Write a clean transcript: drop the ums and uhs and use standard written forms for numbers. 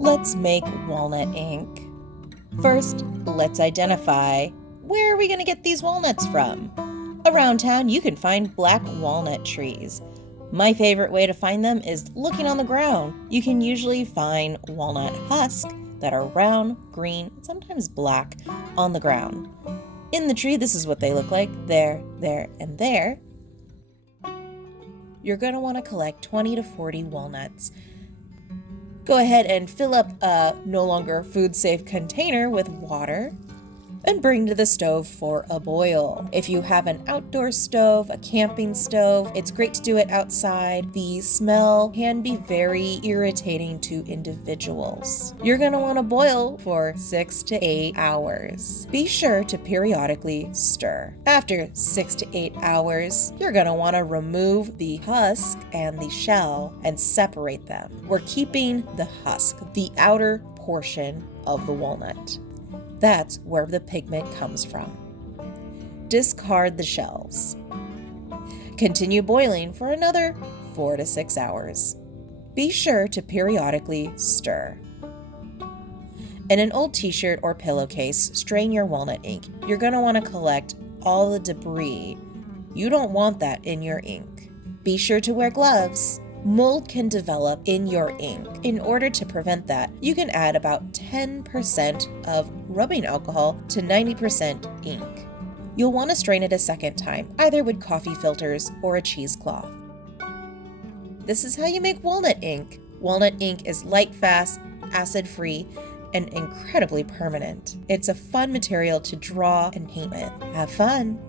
Let's make walnut ink. First, let's identify where are we going to get these walnuts from. Around town, you can find black walnut trees. My favorite way to find them is looking on the ground. You can usually find walnut husks that are round, green, sometimes black on the ground. In the tree, this is what they look like, there, and there. You're going to want to collect 20 to 40 walnuts. Go ahead and fill up a no longer food-safe container with water and bring to the stove for a boil. If you have an outdoor stove, a camping stove, it's great to do it outside. The smell can be very irritating to individuals. You're going to want to boil for 6 to 8 hours. Be sure to periodically stir. After 6 to 8 hours, you're going to want to remove the husk and the shell and separate them. We're keeping the husk, the outer portion of the walnut. That's where the pigment comes from. Discard the shells. Continue boiling for another 4 to 6 hours. Be sure to periodically stir. In an old t-shirt or pillowcase, strain your walnut ink. You're going to want to collect all the debris. You don't want that in your ink. Be sure to wear gloves. Mold can develop in your ink. In order to prevent that, you can add about 10% of rubbing alcohol to 90% ink. You'll want to strain it a second time, either with coffee filters or a cheesecloth. This is how you make walnut ink. Walnut ink is light, fast, acid-free, and incredibly permanent. It's a fun material to draw and paint with. Have fun!